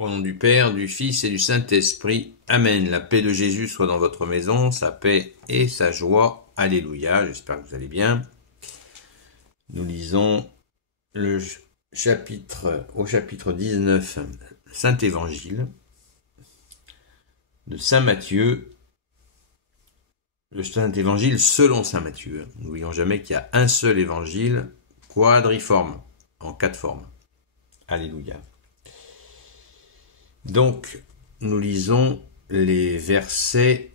Au nom du Père, du Fils et du Saint-Esprit. Amen. La paix de Jésus soit dans votre maison, sa paix et sa joie. Alléluia. J'espère que vous allez bien. Nous lisons au chapitre 19, Saint-Évangile de Saint Matthieu. Le Saint-Évangile selon Saint Matthieu. N'oublions jamais qu'il y a un seul évangile quadriforme, en 4 formes. Alléluia. Donc, nous lisons les versets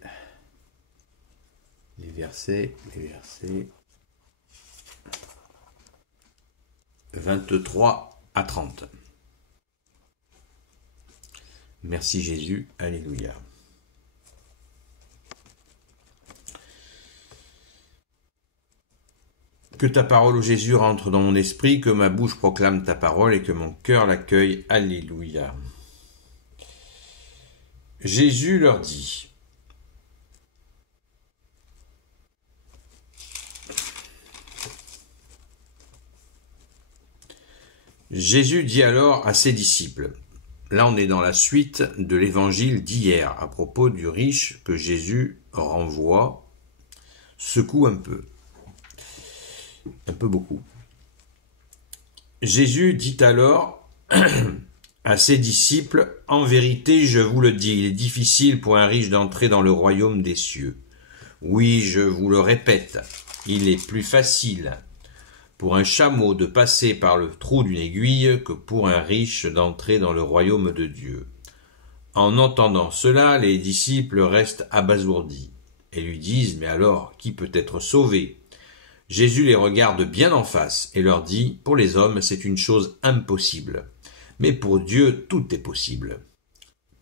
23 à 30. Merci Jésus, alléluia. Que ta parole, ô Jésus, rentre dans mon esprit, que ma bouche proclame ta parole et que mon cœur l'accueille, alléluia. Jésus leur dit: Jésus dit alors à ses disciples, là on est dans la suite de l'évangile d'hier, à propos du riche que Jésus renvoie, secoue un peu beaucoup. Jésus dit alors à ses disciples, « En vérité, je vous le dis, il est difficile pour un riche d'entrer dans le royaume des cieux. Oui, je vous le répète, il est plus facile pour un chameau de passer par le trou d'une aiguille que pour un riche d'entrer dans le royaume de Dieu. » En entendant cela, les disciples restent abasourdis et lui disent, « Mais alors, qui peut être sauvé ?» Jésus les regarde bien en face et leur dit, « Pour les hommes, c'est une chose impossible. Mais pour Dieu, tout est possible. »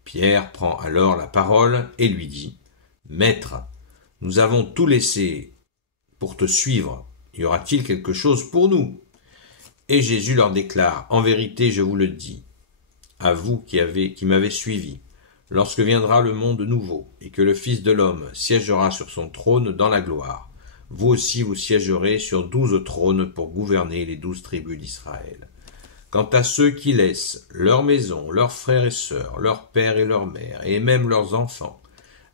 Pierre prend alors la parole et lui dit, « Maître, nous avons tout laissé pour te suivre. Y aura-t-il quelque chose pour nous ?» Et Jésus leur déclare, « En vérité, je vous le dis, à vous qui m'avez suivi, lorsque viendra le monde nouveau et que le Fils de l'homme siégera sur son trône dans la gloire, vous aussi vous siégerez sur 12 trônes pour gouverner les 12 tribus d'Israël. Quant à ceux qui laissent leur maison, leurs frères et sœurs, leur père et leur mère, et même leurs enfants,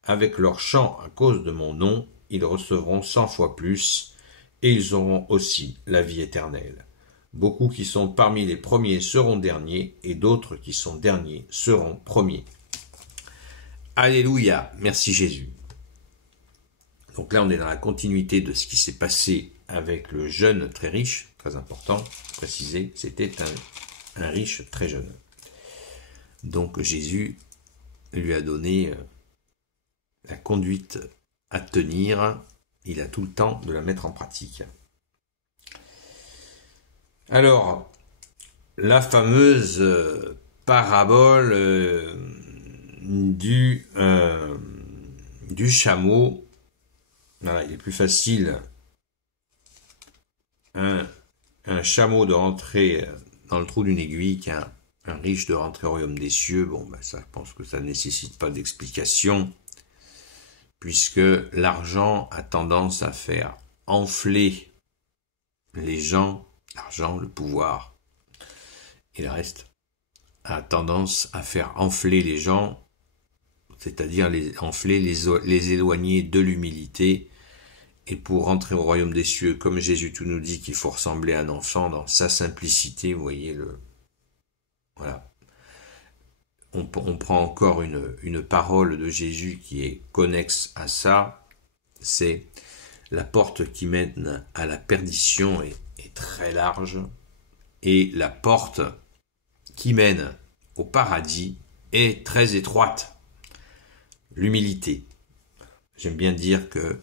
avec leurs champs à cause de mon nom, ils recevront 100 fois plus, et ils auront aussi la vie éternelle. Beaucoup qui sont parmi les premiers seront derniers, et d'autres qui sont derniers seront premiers. » Alléluia, merci Jésus. Donc là, on est dans la continuité de ce qui s'est passé avec le jeune très riche, très important, préciser, c'était un riche très jeune. Donc Jésus lui a donné la conduite à tenir, il a tout le temps de la mettre en pratique. Alors, la fameuse parabole du chameau. Voilà, il est plus facile un chameau de rentrer dans le trou d'une aiguille qu'un riche de rentrer au royaume des cieux. Bon, ça, je pense que ça ne nécessite pas d'explication, puisque l'argent a tendance à faire enfler les gens, l'argent, le pouvoir et le reste, a tendance à faire enfler les gens, c'est-à-dire les éloigner de l'humilité. Et pour rentrer au royaume des cieux, comme Jésus tout nous dit qu'il faut ressembler à un enfant dans sa simplicité, vous voyez voilà. On prend encore une parole de Jésus qui est connexe à ça, c'est la porte qui mène à la perdition est très large, et la porte qui mène au paradis est très étroite. L'humilité. J'aime bien dire que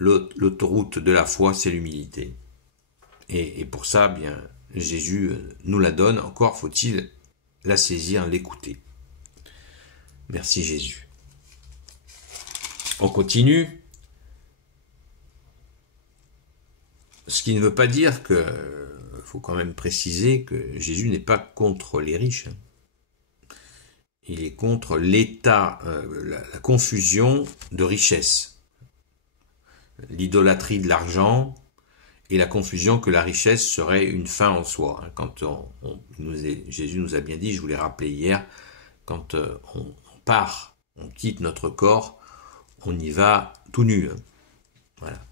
l'autoroute de la foi, c'est l'humilité. Et pour ça, bien, Jésus nous la donne. Encore faut-il la saisir, l'écouter. Merci Jésus. On continue. Ce qui ne veut pas dire que, faut quand même préciser que Jésus n'est pas contre les riches. Il est contre l'état, la confusion de richesse. L'idolâtrie de l'argent et la confusion que la richesse serait une fin en soi. Quand Jésus nous a bien dit, je vous l'ai rappelé hier, quand on part, on quitte notre corps, on y va tout nu. Voilà.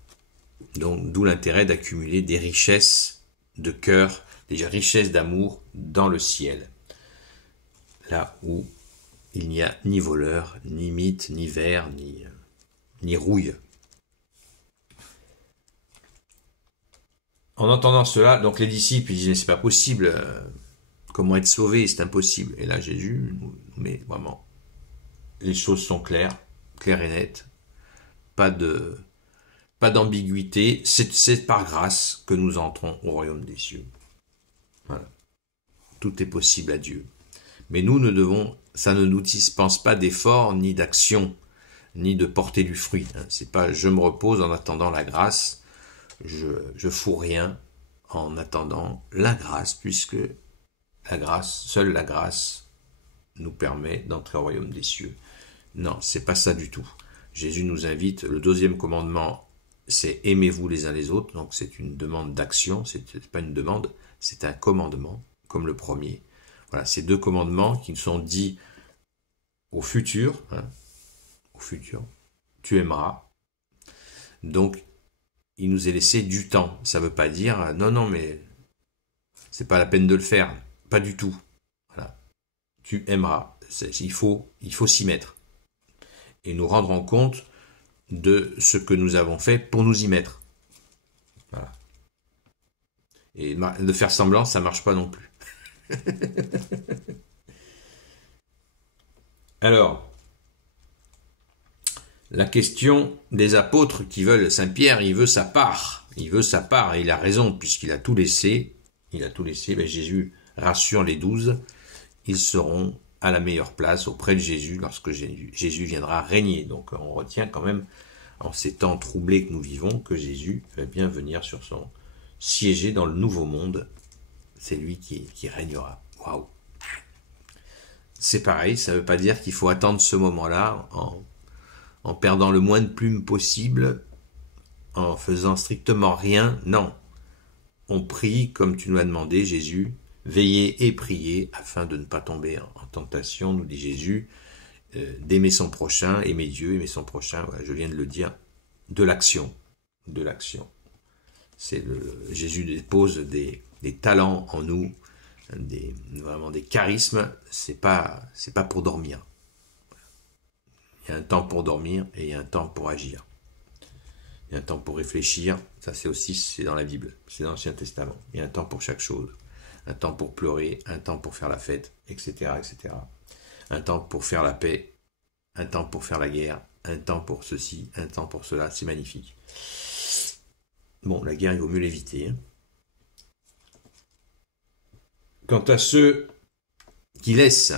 Donc d'où l'intérêt d'accumuler des richesses de cœur, des richesses d'amour dans le ciel. Là où il n'y a ni voleur, ni mythe, ni ver, ni rouille. En entendant cela, donc les disciples ils disent c'est pas possible, comment être sauvé, c'est impossible. Et là Jésus nous met vraiment, les choses sont claires et nettes, pas d'ambiguïté, c'est par grâce que nous entrons au royaume des cieux. Voilà. Tout est possible à Dieu. Mais ça ne nous dispense pas d'efforts, ni d'action, ni de porter du fruit. C'est pas je me repose en attendant la grâce, je fous rien en attendant la grâce, puisque seule la grâce nous permet d'entrer au royaume des cieux. Non, c'est pas ça du tout. Jésus nous invite, le deuxième commandement, c'est aimez-vous les uns les autres, donc c'est une demande d'action, c'est pas une demande, c'est un commandement, comme le premier. Voilà, ces deux commandements qui nous sont dits au futur, au futur, tu aimeras. Donc, il nous est laissé du temps. Ça ne veut pas dire, non, mais c'est pas la peine de le faire. Pas du tout. Voilà. Tu aimeras. Il faut s'y mettre. Et nous rendre compte de ce que nous avons fait pour nous y mettre. Voilà. Et de faire semblant, ça marche pas non plus. Alors, la question des apôtres qui veulent Saint-Pierre, il veut sa part. Il veut sa part et il a raison puisqu'il a tout laissé. Jésus rassure les 12. Ils seront à la meilleure place auprès de Jésus lorsque Jésus viendra régner. Donc on retient quand même en ces temps troublés que nous vivons que Jésus va bien venir siéger dans le nouveau monde. C'est lui qui régnera. Waouh! C'est pareil, ça ne veut pas dire qu'il faut attendre ce moment-là en perdant le moins de plumes possible, en faisant strictement rien. Non. On prie comme tu nous as demandé, Jésus. Veillez et priez afin de ne pas tomber en tentation, nous dit Jésus, d'aimer son prochain, aimer Dieu, aimer son prochain. Voilà, je viens de le dire, de l'action. Jésus dépose des talents en nous, vraiment des charismes. C'est pas pour dormir. Il y a un temps pour dormir et il y a un temps pour agir. Il y a un temps pour réfléchir. Ça, c'est dans la Bible. C'est dans l'Ancien Testament. Il y a un temps pour chaque chose. Un temps pour pleurer, un temps pour faire la fête, etc., etc. Un temps pour faire la paix, un temps pour faire la guerre, un temps pour ceci, un temps pour cela. C'est magnifique. Bon, la guerre, il vaut mieux l'éviter. Quant à ceux qui laissent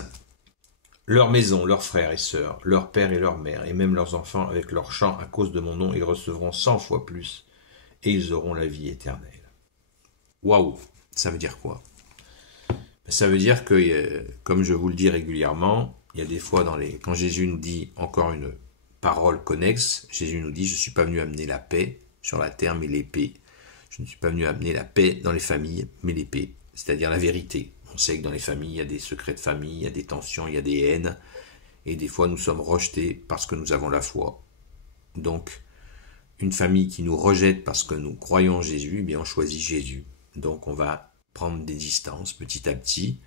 leur maison, leurs frères et sœurs, leur père et leur mère, et même leurs enfants avec leurs champs à cause de mon nom, ils recevront 100 fois plus, et ils auront la vie éternelle. Waouh! Ça veut dire quoi? Ça veut dire que, comme je vous le dis régulièrement, il y a des fois quand Jésus nous dit encore une parole connexe, Jésus nous dit, je ne suis pas venu amener la paix sur la terre, mais l'épée. Je ne suis pas venu amener la paix dans les familles, mais l'épée, c'est-à-dire la vérité. On sait que dans les familles, il y a des secrets de famille, il y a des tensions, il y a des haines, et des fois nous sommes rejetés parce que nous avons la foi. Donc, une famille qui nous rejette parce que nous croyons en Jésus, eh bien on choisit Jésus. Donc on va prendre des distances petit à petit.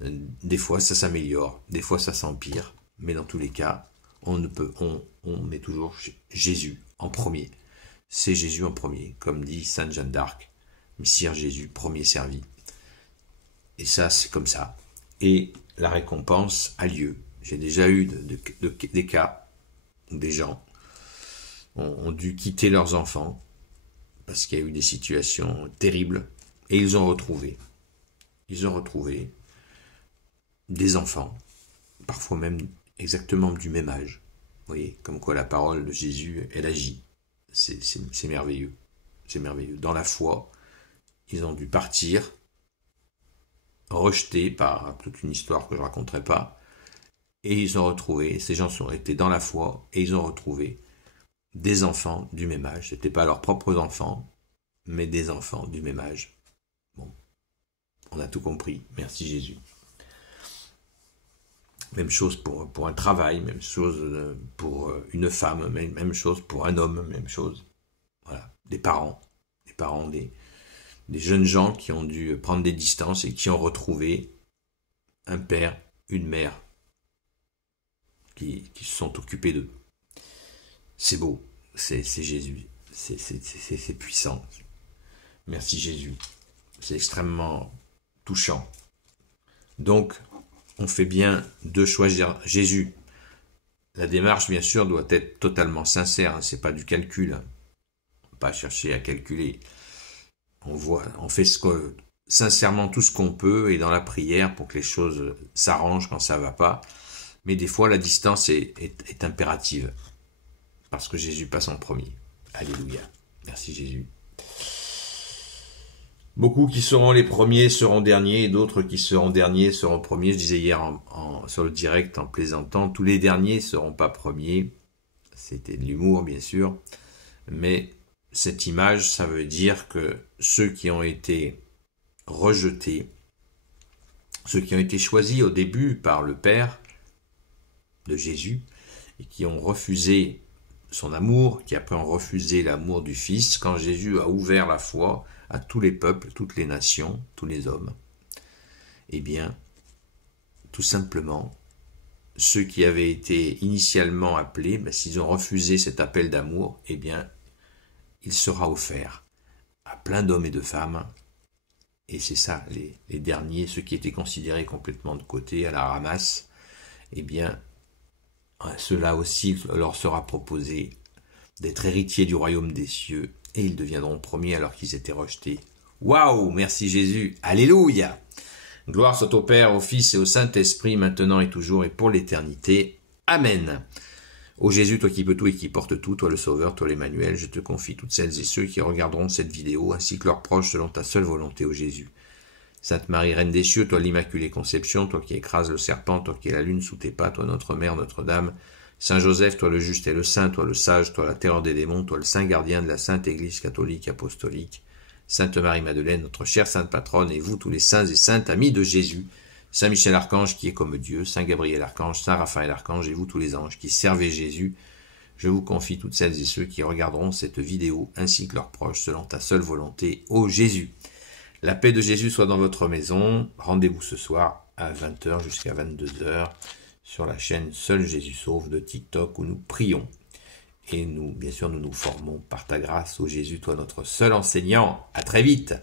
Des fois ça s'améliore, des fois ça s'empire, mais dans tous les cas, on met toujours Jésus en premier. C'est Jésus en premier, comme dit Sainte Jeanne d'Arc, Messire Jésus, premier servi. Et ça, c'est comme ça. Et la récompense a lieu. J'ai déjà eu des cas où des gens ont dû quitter leurs enfants parce qu'il y a eu des situations terribles et ils ont retrouvé des enfants, parfois même exactement du même âge. Vous voyez, comme quoi la parole de Jésus, elle agit. C'est merveilleux. C'est merveilleux. Dans la foi, ils ont dû partir, rejetés par toute une histoire que je ne raconterai pas, et ils ont retrouvé, ces gens sont été dans la foi, et ils ont retrouvé des enfants du même âge. Ce n'étaient pas leurs propres enfants, mais des enfants du même âge. Bon, on a tout compris. Merci Jésus. Même chose pour un travail, même chose pour une femme, même chose pour un homme, même chose. Voilà, des parents, des jeunes gens qui ont dû prendre des distances et qui ont retrouvé un père, une mère qui se sont occupés d'eux. C'est beau, c'est Jésus, c'est puissant. Merci Jésus, c'est extrêmement touchant. Donc, on fait bien de choisir Jésus. La démarche, bien sûr, doit être totalement sincère, c'est pas du calcul. Pas chercher à calculer. On fait sincèrement tout ce qu'on peut et dans la prière pour que les choses s'arrangent quand ça va pas. Mais des fois, la distance est impérative parce que Jésus passe en premier. Alléluia. Merci Jésus. Beaucoup qui seront les premiers seront derniers et d'autres qui seront derniers seront premiers. Je disais hier sur le direct en plaisantant, tous les derniers seront pas premiers. C'était de l'humour bien sûr, mais cette image, ça veut dire que ceux qui ont été rejetés, ceux qui ont été choisis au début par le Père de Jésus et qui ont refusé son amour, qui après ont refusé l'amour du Fils, quand Jésus a ouvert la foi à tous les peuples, toutes les nations, tous les hommes, eh bien, tout simplement, ceux qui avaient été initialement appelés, s'ils ont refusé cet appel d'amour, eh bien, il sera offert à plein d'hommes et de femmes, et c'est ça, les derniers, ceux qui étaient considérés complètement de côté, à la ramasse, eh bien, cela aussi leur sera proposé d'être héritiers du royaume des cieux, et ils deviendront premiers alors qu'ils étaient rejetés. Waouh, merci Jésus, alléluia. Gloire soit au Père, au Fils et au Saint-Esprit, maintenant et toujours et pour l'éternité. Amen. Ô Jésus, toi qui peux tout et qui portes tout, toi le Sauveur, toi l'Emmanuel, je te confie toutes celles et ceux qui regarderont cette vidéo, ainsi que leurs proches selon ta seule volonté, ô Jésus. Sainte Marie, Reine des cieux, toi l'Immaculée Conception, toi qui écrases le serpent, toi qui es la lune sous tes pas, toi notre Mère, Notre-Dame, Saint Joseph, toi le juste et le saint, toi le sage, toi la terreur des démons, toi le saint gardien de la Sainte Église catholique apostolique, Sainte Marie-Madeleine, notre chère Sainte Patronne, et vous tous les saints et saintes amis de Jésus, Saint Michel Archange qui est comme Dieu, Saint Gabriel Archange, Saint Raphaël Archange, et vous tous les anges qui servez Jésus, je vous confie toutes celles et ceux qui regarderont cette vidéo, ainsi que leurs proches, selon ta seule volonté, ô Jésus. La paix de Jésus soit dans votre maison. Rendez-vous ce soir à 20h jusqu'à 22h sur la chaîne Seul Jésus Sauve de TikTok où nous prions. Et nous, bien sûr, nous nous formons par ta grâce, ô Jésus, toi notre seul enseignant. À très vite.